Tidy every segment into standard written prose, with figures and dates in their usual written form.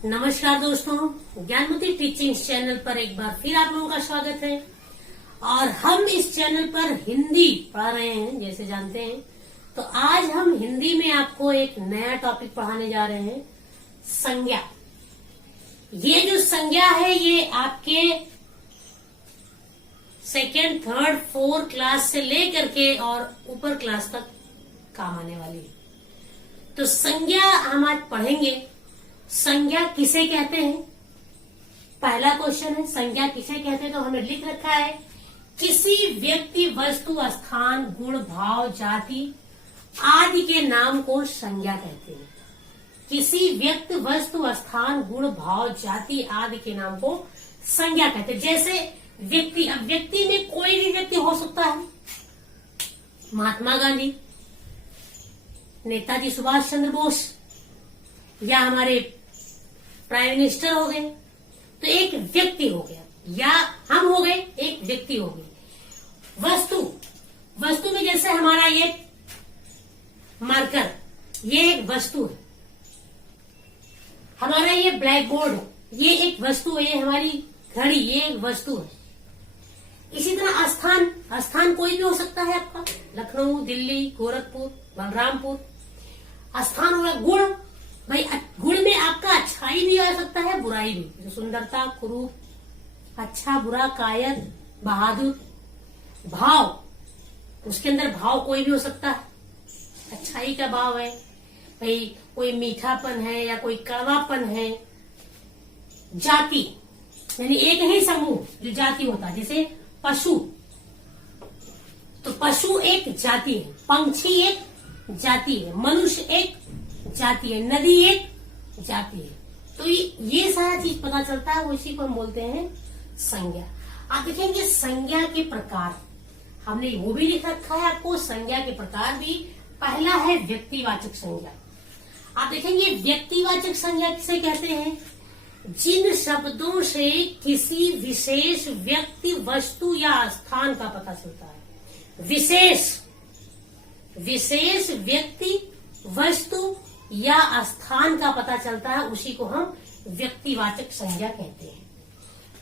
नमस्कार दोस्तों, Gyanmati teaching channel पर एक बार फिर आप लोगों का स्वागत है। और हम इस चैनल पर हिंदी पढ़ा रहे हैं, जैसे जानते हैं। तो आज हम हिंदी में आपको एक नया टॉपिक पढ़ाने जा रहे हैं, संज्ञा। ये जो संज्ञा है ये आपके सेकेंड, थर्ड, फोर्थ क्लास से लेकर के और ऊपर क्लास तक काम आने वाली है। तो संज्ञा हम आज पढ़ेंगे। संज्ञा किसे कहते हैं, पहला क्वेश्चन है, संज्ञा किसे कहते हैं। तो हमने लिख रखा है, किसी व्यक्ति, वस्तु, स्थान, गुण, भाव, जाति आदि के नाम को संज्ञा कहते हैं। किसी व्यक्ति, वस्तु, स्थान, गुण, भाव, जाति आदि के नाम को संज्ञा कहते हैं। जैसे व्यक्ति, अब व्यक्ति में कोई भी व्यक्ति हो सकता है, महात्मा गांधी, नेताजी सुभाष चंद्र बोस, या हमारे प्राइम मिनिस्टर हो गए। तो एक व्यक्ति हो गया, या हम हो गए, एक व्यक्ति हो गई। वस्तु में जैसे हमारा ये मार्कर, ये एक वस्तु है। हमारा ये ब्लैक बोर्ड, ये एक वस्तु है। ये हमारी घड़ी, ये एक वस्तु है। इसी तरह स्थान कोई भी हो सकता है आपका, लखनऊ, दिल्ली, गोरखपुर, बलरामपुर। स्थान हो गया। गुण, भाई गुण में आपका अच्छाई भी आ सकता है, बुराई भी, जो सुंदरता, कुरूप, अच्छा, बुरा, कायर, बहादुर। भाव, उसके अंदर भाव कोई भी हो सकता है, अच्छाई का भाव है, भाई कोई मीठापन है या कोई कड़वापन है। जाति, यानी एक ही समूह जो जाति होता है, जैसे पशु, तो पशु एक जाति है, पंछी एक जाति है, मनुष्य एक जाति है, नदी एक जाति है। तो ये सारा चीज पता चलता है, उसी को हम बोलते हैं संज्ञा। आप देखेंगे संज्ञा के प्रकार, हमने वो भी लिख रखा है आपको, संज्ञा के प्रकार भी। पहला है व्यक्तिवाचक संज्ञा। आप देखेंगे व्यक्तिवाचक संज्ञा किसे कहते हैं, जिन शब्दों से किसी विशेष व्यक्ति, वस्तु या स्थान का पता चलता है। विशेष व्यक्ति, वस्तु या स्थान का पता चलता है, उसी को हम व्यक्तिवाचक संज्ञा कहते हैं।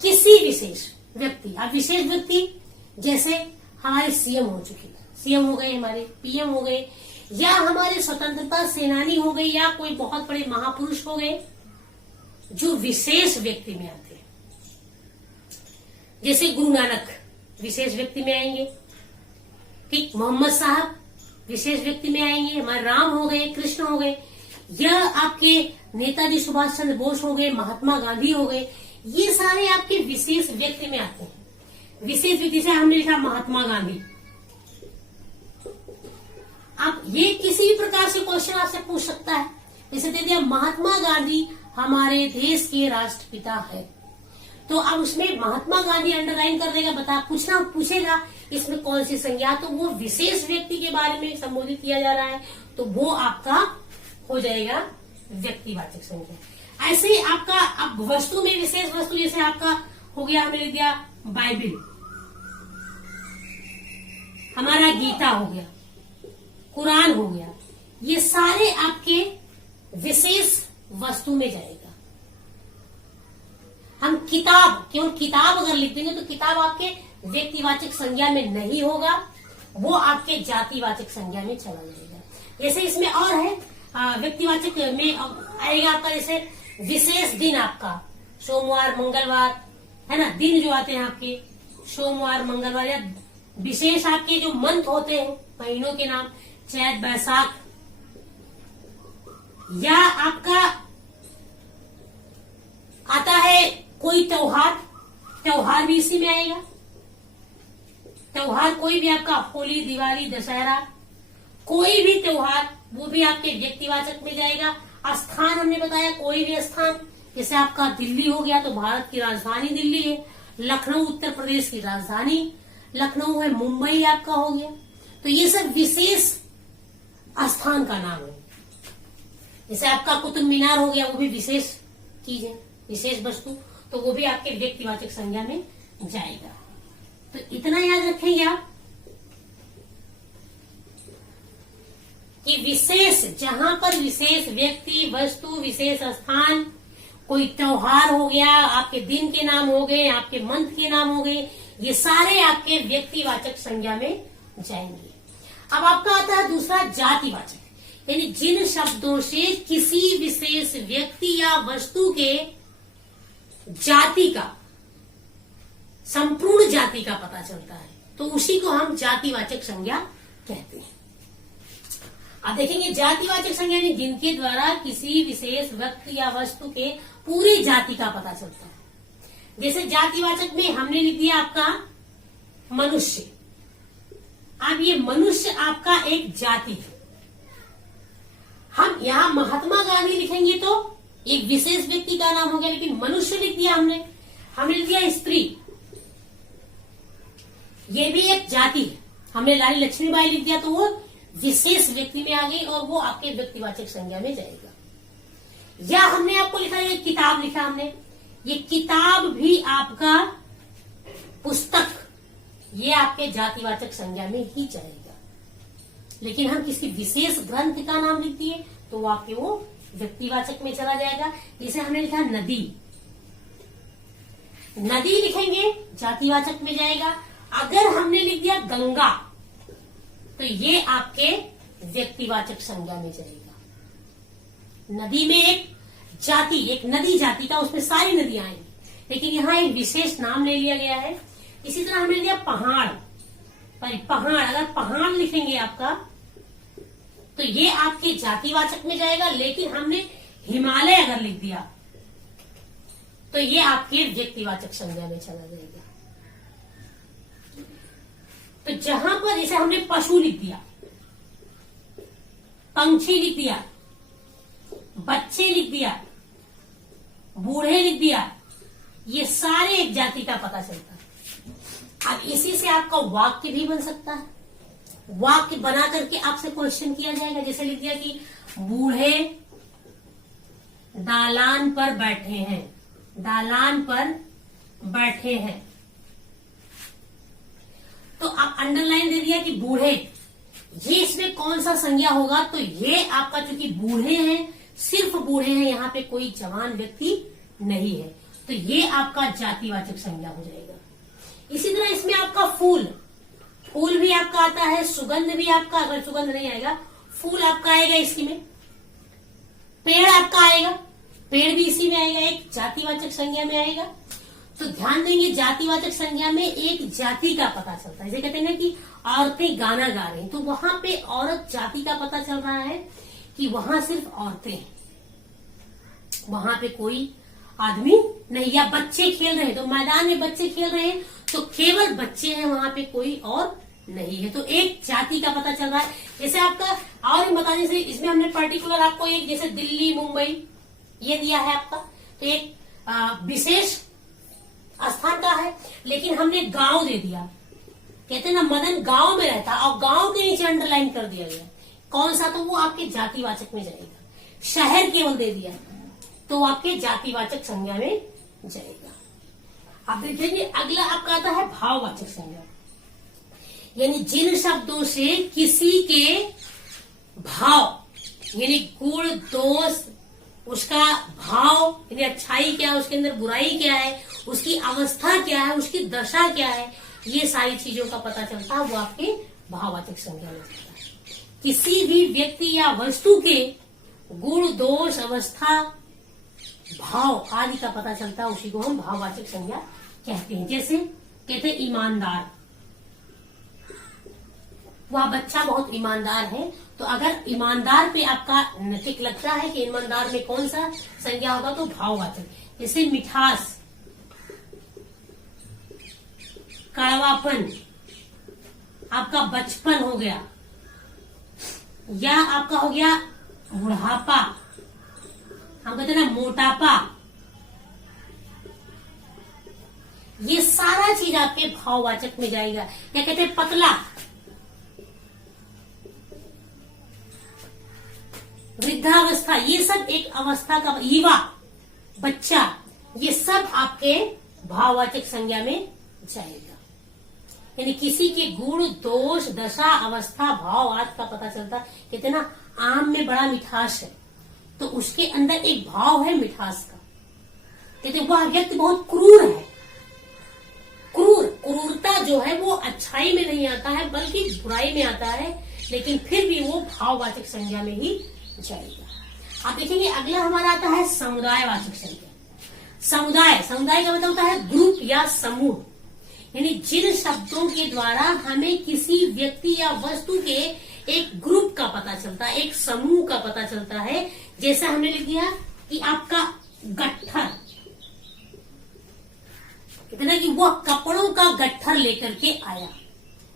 किसी विशेष व्यक्ति, अब विशेष व्यक्ति जैसे हमारे सीएम हो चुके, सीएम हो गए, हमारे पीएम हो गए, या हमारे स्वतंत्रता सेनानी हो गए, या कोई बहुत बड़े महापुरुष हो गए, जो विशेष व्यक्ति में आते हैं। जैसे गुरु नानक विशेष व्यक्ति में आएंगे, ठीक, मोहम्मद साहब विशेष व्यक्ति में आएंगे, हमारे राम हो गए, कृष्ण हो गए, या आपके नेताजी सुभाष चंद्र बोस हो गए, महात्मा गांधी हो गए। ये सारे आपके विशेष व्यक्ति में आते हैं। विशेष व्यक्ति से हमने लिखा महात्मा गांधी। आप ये किसी भी प्रकार से क्वेश्चन आपसे पूछ सकता है, जैसे दे दिया महात्मा गांधी हमारे देश के राष्ट्रपिता है, तो अब उसमें महात्मा गांधी अंडरलाइन कर देगा, पूछेगा इसमें कौन सी संज्ञा, तो वो विशेष व्यक्ति के बारे में संबोधित किया जा रहा है, तो वो आपका हो जाएगा व्यक्तिवाचक संज्ञा। ऐसे ही आपका अब वस्तु में विशेष वस्तु, जैसे आपका हो गया, हमने लिख दिया बाइबिल, हमारा गीता हो गया, कुरान हो गया, ये सारे आपके विशेष वस्तु में जाएगा। हम किताब, केवल किताब अगर लिख देंगे तो किताब आपके व्यक्तिवाचक संज्ञा में नहीं होगा, वो आपके जातिवाचक संज्ञा में चला जाएगा। जैसे इसमें और है व्यक्तिवाचक में आएगा आपका, जैसे विशेष दिन आपका सोमवार, मंगलवार, है ना, दिन जो आते हैं आपके सोमवार, मंगलवार, या विशेष आपके जो मंथ होते हैं, महीनों के नाम, चैत, बैसाख, या आपका आता है कोई त्योहार भी इसी में आएगा। त्योहार कोई भी आपका, होली, दिवाली, दशहरा, कोई भी त्योहार, वो भी आपके व्यक्तिवाचक में जाएगा। स्थान हमने बताया, कोई भी स्थान, जैसे आपका दिल्ली हो गया, तो भारत की राजधानी दिल्ली है। लखनऊ उत्तर प्रदेश की राजधानी लखनऊ है। मुंबई आपका हो गया। तो ये सब विशेष स्थान का नाम है। जैसे आपका कुतुब मीनार हो गया, वो भी विशेष चीज है, विशेष वस्तु, तो वो भी आपके व्यक्तिवाचक संज्ञा में जाएगा। तो इतना याद रखेंगे आप कि विशेष, जहां पर विशेष व्यक्ति, वस्तु, विशेष स्थान, कोई त्योहार हो गया, आपके दिन के नाम हो गए, आपके मंथ के नाम हो गए, ये सारे आपके व्यक्तिवाचक संज्ञा में जाएंगे। अब आपका आता है दूसरा जातिवाचक, यानी जिन शब्दों से किसी विशेष व्यक्ति या वस्तु के जाति का, संपूर्ण जाति का पता चलता है, तो उसी को हम जातिवाचक संज्ञा कहते हैं। अब देखेंगे जातिवाचक संज्ञा यानी जिनके द्वारा किसी विशेष व्यक्ति या वस्तु के पूरी जाति का पता चलता है। जैसे जातिवाचक में हमने लिख दिया आपका मनुष्य। अब ये मनुष्य आपका एक जाति है। हम यहां महात्मा गांधी लिखेंगे तो एक विशेष व्यक्ति का नाम हो गया, लेकिन मनुष्य लिख दिया हमने लिख दिया स्त्री, ये भी एक जाति है। हमने रानी लक्ष्मीबाई लिख दिया तो वो विशेष व्यक्ति में आ गई और वो आपके व्यक्तिवाचक संज्ञा में जाएगा। या हमने आपको लिखा, ये किताब लिखा हमने, ये किताब भी आपका पुस्तक, ये आपके जातिवाचक संज्ञा में ही जाएगा। लेकिन हम किसी विशेष ग्रंथ का नाम लिख दिए तो वो आपके वो व्यक्तिवाचक में चला जाएगा। जैसे हमने लिखा नदी, नदी लिखेंगे जातिवाचक में जाएगा। अगर हमने लिख दिया गंगा तो ये आपके व्यक्तिवाचक संज्ञा में जाएगा। नदी में एक जाति, एक नदी जाति का, उसमें सारी नदियां आएंगी, लेकिन यहाँ एक विशेष नाम ले लिया गया है। इसी तरह हमने लिया पहाड़, पहाड़, अगर पहाड़ लिखेंगे आपका तो ये आपके जातिवाचक में जाएगा। लेकिन हमने हिमालय अगर लिख दिया तो ये आपके व्यक्तिवाचक संज्ञा में चला जाएगा। तो जहां पर जैसे हमने पशु लिख दिया, पंछी लिख दिया, बच्चे लिख दिया, बूढ़े लिख दिया, ये सारे एक जाति का पता चलता है। अब इसी से आपका वाक्य भी बन सकता है। वाक्य बना करके आपसे क्वेश्चन किया जाएगा। जैसे लिख दिया कि बूढ़े दालान पर बैठे हैं, दालान पर बैठे हैं, तो आप अंडरलाइन दे दिया कि बूढ़े, ये इसमें कौन सा संज्ञा होगा, तो ये आपका, चूंकि बूढ़े हैं, सिर्फ बूढ़े हैं, यहाँ पे कोई जवान व्यक्ति नहीं है, तो ये आपका जातिवाचक संज्ञा हो जाएगा। इसी तरह इसमें आपका फूल, फूल भी आपका आता है, सुगंध भी आपका, अगर सुगंध नहीं आएगा फूल आपका आएगा इसी में। पेड़ आपका आएगा, पेड़ भी इसी में आएगा, एक जातिवाचक संज्ञा में आएगा। तो ध्यान देंगे जातिवाचक संज्ञा में एक जाति का पता चलता है। जैसे कहते हैं ना कि औरतें गाना गा रही, तो वहां पे औरत जाति का पता चल रहा है कि वहां सिर्फ औरतें हैं, वहां पे कोई आदमी नहीं। या बच्चे खेल रहे हैं, तो मैदान में बच्चे खेल रहे हैं तो केवल बच्चे हैं, वहां पे कोई और नहीं है, तो एक जाति का पता चल रहा है। जैसे आपका और बताने से इसमें हमने पर्टिकुलर आपको एक, जैसे दिल्ली, मुंबई ये दिया है आपका, तो एक विशेष स्थान का है, लेकिन हमने गांव दे दिया। कहते हैं ना मदन गांव में रहता, और गांव के नीचे अंडरलाइन कर दिया गया कौन सा, तो वो आपके जातिवाचक में जाएगा। शहर केवल दे दिया तो वो आपके जातिवाचक संज्ञा में जाएगा। अब देखेंगे अगला आपका आता है भाववाचक संज्ञा, यानी जिन शब्दों से किसी के भाव यानी गुण दोष, उसका भाव यानी अच्छाई क्या है, उसके अंदर बुराई क्या है, उसकी अवस्था क्या है, उसकी दशा क्या है, ये सारी चीजों का पता चलता है, वो आपके भाववाचक संज्ञा में चलता है। किसी भी व्यक्ति या वस्तु के गुण दोष, अवस्था, भाव आदि का पता चलता है, उसी को हम भाववाचक संज्ञा कहते हैं। जैसे कहते हैं ईमानदार, वह बच्चा बहुत ईमानदार है, तो अगर ईमानदार पे आपका टिक लगता है कि ईमानदार में कौन सा संज्ञा होगा, तो भाववाचक। जैसे मिठास, कड़वापन, आपका बचपन हो गया, या आपका हो गया बुढ़ापा, हम कहते हैं ना मोटापा, ये सारा चीज आपके भाववाचक में जाएगा। या कहते हैं पतला, वृद्धावस्था, ये सब एक अवस्था का, युवा, बच्चा, ये सब आपके भाववाचक संज्ञा में जाएगा। यानी किसी के गुण दोष, दशा, अवस्था, भाव आदि का पता चलता। कहते हैं ना आम में बड़ा मिठास है, तो उसके अंदर एक भाव है मिठास का, कहते वह व्यक्ति बहुत क्रूर है। क्रूरता जो है वो अच्छाई में नहीं आता है बल्कि बुराई में आता है, लेकिन फिर भी वो भाववाचक संज्ञा में ही जाएगा। आप देखेंगे अगला हमारा आता है समुदायवाचक संज्ञा। समुदाय का मतलब होता है ग्रुप या समूह, यानी जिन शब्दों के द्वारा हमें किसी व्यक्ति या वस्तु के एक ग्रुप का पता चलता है, एक समूह का पता चलता है। जैसा हमने लिख दिया कि आपका गट्ठर, इतना कि वो कपड़ों का गट्ठर लेकर के आया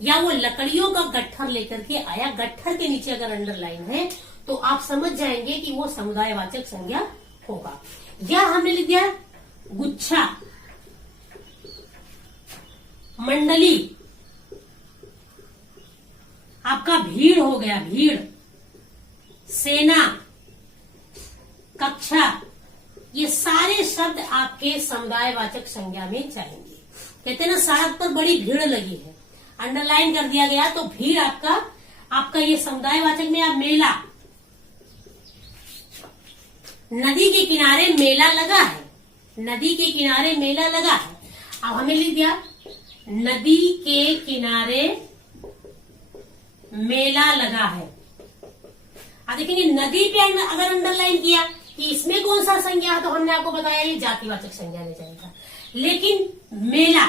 या वो लकड़ियों का गट्ठर लेकर के आया। गट्ठर के नीचे अगर अंडरलाइन है तो आप समझ जाएंगे कि वो समुदायवाचक संज्ञा होगा। या हमने लिख दिया गुच्छा, मंडली, आपका भीड़ हो गया, भीड़, सेना, कक्षा, ये सारे शब्द आपके समुदायवाचक संज्ञा में जाएंगे। कहते हैं ना सड़क पर बड़ी भीड़ लगी है, अंडरलाइन कर दिया गया तो भीड़ आपका ये समुदायवाचक में। आप मेला, नदी के किनारे मेला लगा है, नदी के किनारे मेला लगा है। अब हमें लिख दिया नदी के किनारे मेला लगा है। अब देखेंगे नदी पे अगर अंडरलाइन किया कि इसमें कौन सा संज्ञा है तो हमने आपको बताया ये जातिवाचक संज्ञा में जाएगा। लेकिन मेला,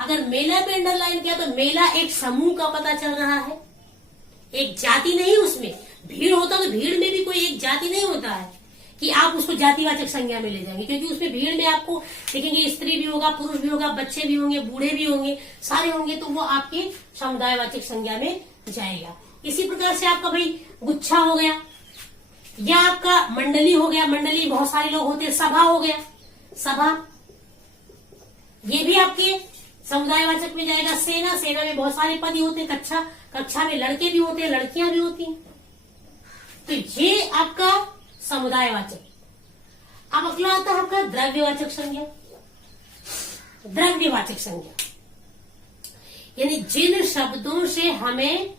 अगर मेला पे अंडरलाइन किया तो मेला एक समूह का पता चल रहा है, एक जाति नहीं। उसमें भीड़ होता तो भीड़ में भी कोई एक जाति नहीं होता है कि आप उसको जातिवाचक संज्ञा में ले जाएंगे, क्योंकि उसमें भीड़ में आपको देखेंगे स्त्री भी होगा, पुरुष भी होगा, बच्चे भी होंगे, बूढ़े भी होंगे, सारे होंगे, तो वो आपके समुदायवाचक संज्ञा में जाएगा। इसी प्रकार से आपका भाई गुच्छा हो गया, या आपका मंडली हो गया, मंडली बहुत सारे लोग होते हैं। सभा हो गया, सभा, ये भी आपके समुदायवाचक में जाएगा। सेना, सेना में बहुत सारे पद होते हैं। कक्षा, कक्षा में लड़के भी होते हैं, लड़कियां भी होती हैं। तो ये आपका समुदायवाचक। अब अगला आता है आपका द्रव्यवाचक संज्ञा। द्रव्यवाचक संज्ञा यानी जिन शब्दों से हमें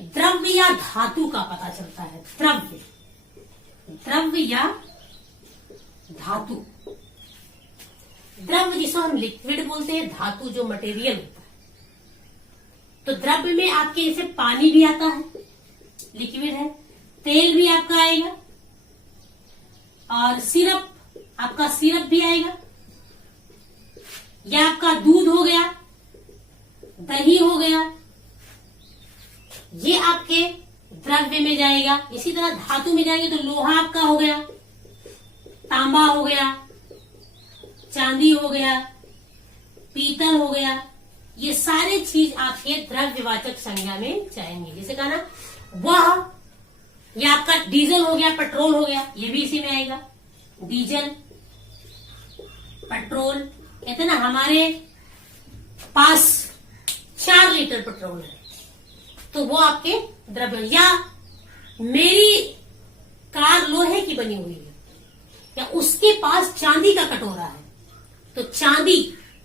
द्रव्य या धातु का पता चलता है। द्रव्य या धातु। द्रव्य जिसको हम लिक्विड बोलते हैं, धातु जो मटेरियल होता है। तो द्रव्य में आपके जैसे पानी भी आता है, लिक्विड है, तेल भी आपका आएगा, और सिरप, आपका सिरप भी आएगा, या आपका दूध हो गया, दही हो गया, ये आपके द्रव्य में जाएगा। इसी तरह धातु में जाएंगे तो लोहा आपका हो गया, तांबा हो गया, चांदी हो गया, पीतल हो गया, ये सारे चीज आपके द्रव्यवाचक संज्ञा में जाएंगे। जैसे कहा ना वह, ये आपका डीजल हो गया, पेट्रोल हो गया, ये भी इसी में आएगा। डीजल, पेट्रोल, कहते ना हमारे पास 4 लीटर पेट्रोल है तो वो आपके द्रव्य। या मेरी कार लोहे की बनी हुई है, या उसके पास चांदी का कटोरा है तो चांदी,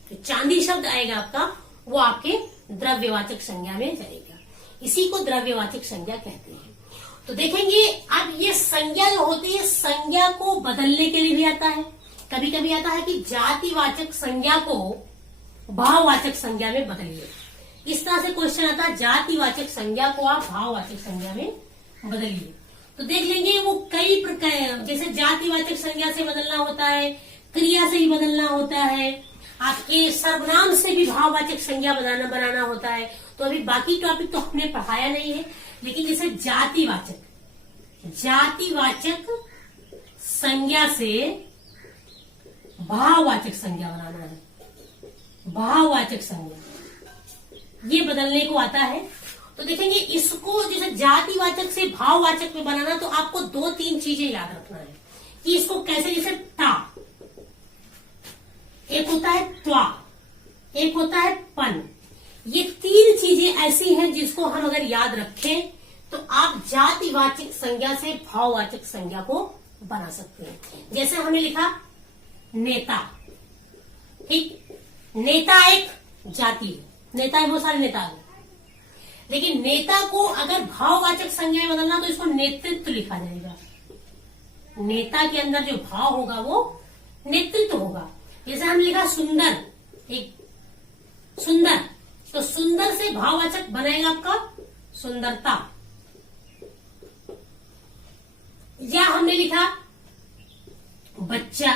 तो चांदी शब्द आएगा आपका, वो आपके द्रव्यवाचक संज्ञा में जाएगा। इसी को द्रव्यवाचक संज्ञा कहते हैं। तो देखेंगे अब ये संज्ञा जो होती है, संज्ञा को बदलने के लिए भी आता है। कभी कभी आता है कि जातिवाचक संज्ञा को भाववाचक संज्ञा में बदलिए। इस तरह से क्वेश्चन आता है, जातिवाचक संज्ञा को आप भाववाचक संज्ञा में बदलिए। तो देख लेंगे वो कई प्रकार, जैसे जातिवाचक संज्ञा से बदलना होता है, क्रिया से भी बदलना होता है, आपके सर्वनाम से भी भाववाचक संज्ञा बनाना होता है। तो अभी बाकी टॉपिक तो हमने पढ़ाया नहीं है, लेकिन जैसे जातिवाचक संज्ञा से भाववाचक संज्ञा बनाना है, भाववाचक संज्ञा ये बदलने को आता है। तो देखेंगे इसको जैसे जातिवाचक से भाववाचक में बनाना, तो आपको 2-3 चीजें याद रखना है कि इसको कैसे। जैसे ता, एक होता है त्वा, एक होता है पन। ये 3 चीजें ऐसी हैं जिसको हम अगर याद रखें तो आप जातिवाचक संज्ञा से भाववाचक संज्ञा को बना सकते हैं। जैसे हमें लिखा नेता, ठीक, नेता एक जाति है, नेता बहुत सारे नेता हैं, लेकिन नेता को अगर भाववाचक संज्ञा में बदलना तो इसको नेतृत्व लिखा जाएगा। नेता के अंदर जो भाव होगा वो नेतृत्व होगा। जैसे हम लिखा सुंदर, एक सुंदर, तो सुंदर से भाववाचक बनेगा आपका सुंदरता। या हमने लिखा बच्चा,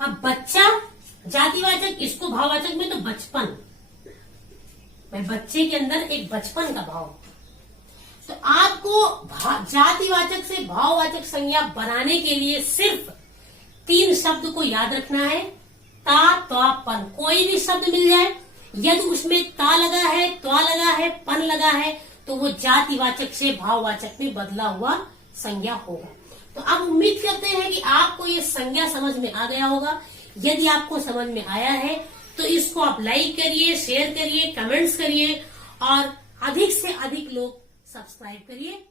अब बच्चा जातिवाचक, इसको भाववाचक में तो बचपन, भाई बच्चे के अंदर एक बचपन का भाव। तो आपको जातिवाचक से भाववाचक संज्ञा बनाने के लिए सिर्फ 3 शब्द को याद रखना है। ता, त्वा, पन। कोई भी शब्द मिल जाए, यदि उसमें ता लगा है, त्वा लगा है, पन लगा है, तो वो जातिवाचक से भाववाचक में बदला हुआ संज्ञा होगा। तो अब उम्मीद करते हैं कि आपको ये संज्ञा समझ में आ गया होगा। यदि आपको समझ में आया है तो इसको आप लाइक करिए, शेयर करिए, कमेंट्स करिए और अधिक से अधिक लोग सब्सक्राइब करिए।